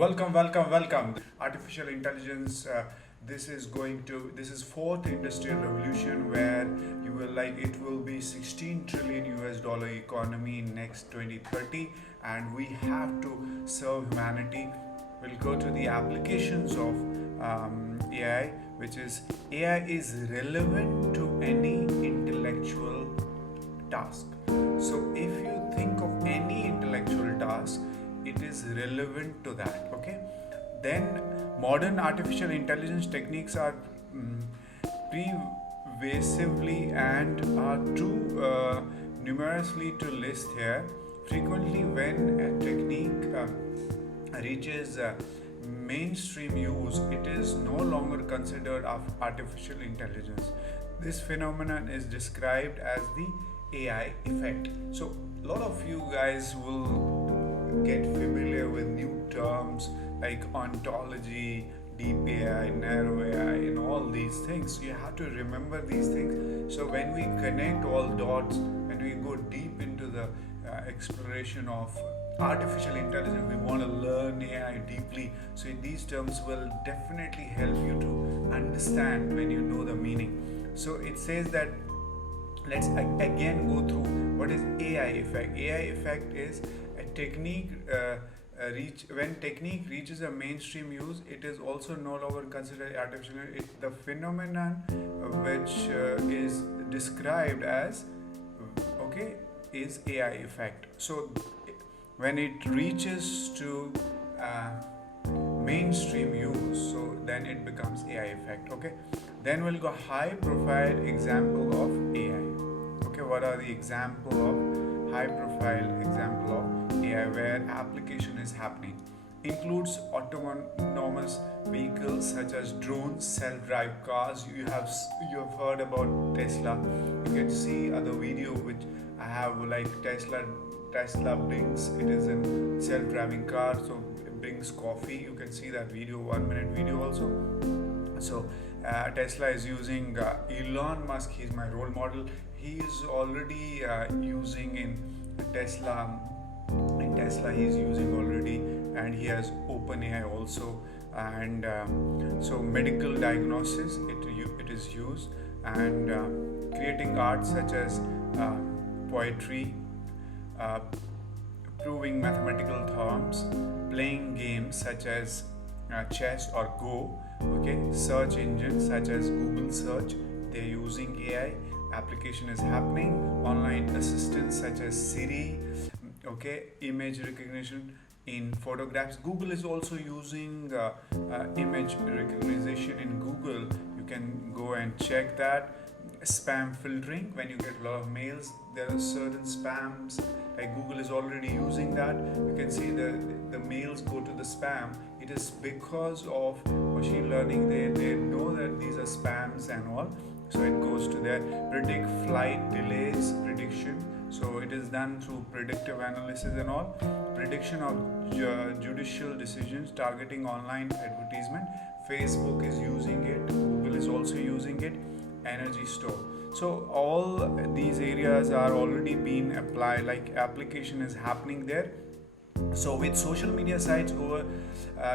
Welcome. Artificial intelligence. This is fourth industrial revolution where you will like it will be 16 trillion US dollar economy in next 2030, and we have to serve humanity. We'll go to the applications of AI, which is AI is relevant to any intellectual task. So if you think of any intellectual task, it is relevant to that. Okay, then modern artificial intelligence techniques are pervasively and are too numerously to list here. Frequently, when a technique reaches mainstream use, it is no longer considered of artificial intelligence. This phenomenon is described as the AI effect. So, a lot of you guys will get familiar with new terms like ontology, deep AI, narrow AI, and all these things. You have to remember these things. So, when we connect all dots, when we go deep into the exploration of artificial intelligence, we want to learn AI deeply. So these terms will definitely help you to understand when you know the meaning. So it says that let's again go through what is AI effect. AI effect is a technique when technique reaches a mainstream use, it is also no longer considered artificial. The phenomenon which is described as okay is AI effect. So when it reaches to mainstream use, so then it becomes AI effect. Okay, then we'll go high profile example of AI. Okay, what are the example of high profile example of AI where application is happening? Includes autonomous vehicles such as drones, self-drive cars. You have heard about Tesla. You can see other video which I have like Tesla brings, it is a self-driving car, so it brings coffee. You can see that video, 1 minute video also. So Tesla is using Elon Musk. He's my role model. He is already using in Tesla. In Tesla, he's using already, and he has OpenAI also. And so medical diagnosis, it is used, and creating art such as poetry, proving mathematical theorems, playing games such as chess or Go. Okay, search engines such as Google search, they're using AI. Application is happening. Online assistants such as Siri. Okay, image recognition in photographs. Google is also using image recognition in Google. You can go and check that. Spam filtering, when you get a lot of mails, there are certain spams, like Google is already using that. You can see the mails go to the spam. It is because of machine learning. They know that these are spams and all, so it goes to their predict flight delays prediction. So it is done through predictive analysis and all. Prediction of judicial decisions, targeting online advertisement. Facebook is using it. Google is also using it. Energy store. So all these areas are already being applied, like application is happening there. So with social media sites over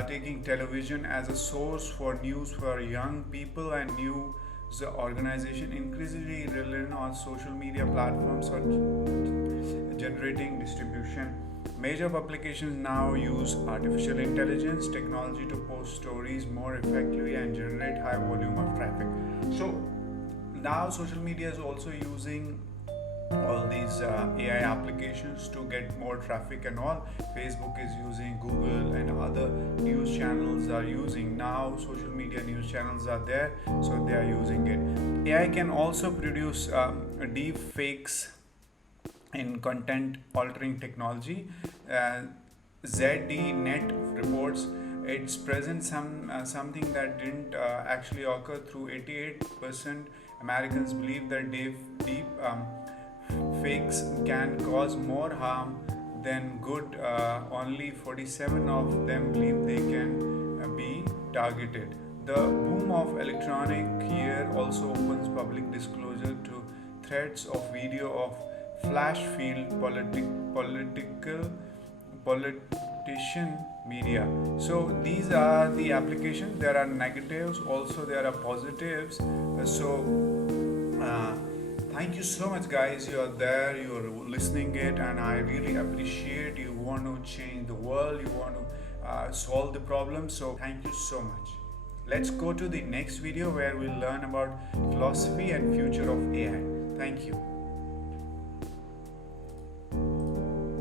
taking television as a source for news for young people and news organization, increasingly reliant on social media platforms for generating distribution. Major publications now use artificial intelligence technology to post stories more effectively and generate high volume of traffic. So now social media is also using all these AI applications to get more traffic and all. Facebook is using, Google and other news channels are using. Now social media news channels are there, so they are using it. AI can also produce deep fakes in content altering technology. ZDNet reports it's present something that didn't actually occur. Through 88% Americans believe that deep fakes can cause more harm than good. Only 47 of them believe they can be targeted. The boom of electronic year also opens public disclosure to threads of video of flash field politician media. So these are the applications. There are negatives, also there are positives. Uh, thank you so much, guys. You are there, you are listening it, and I really appreciate. You want to change the world, you want to solve the problem. So thank you so much. Let's go to the next video where we'll learn about philosophy and future of AI. Thank you.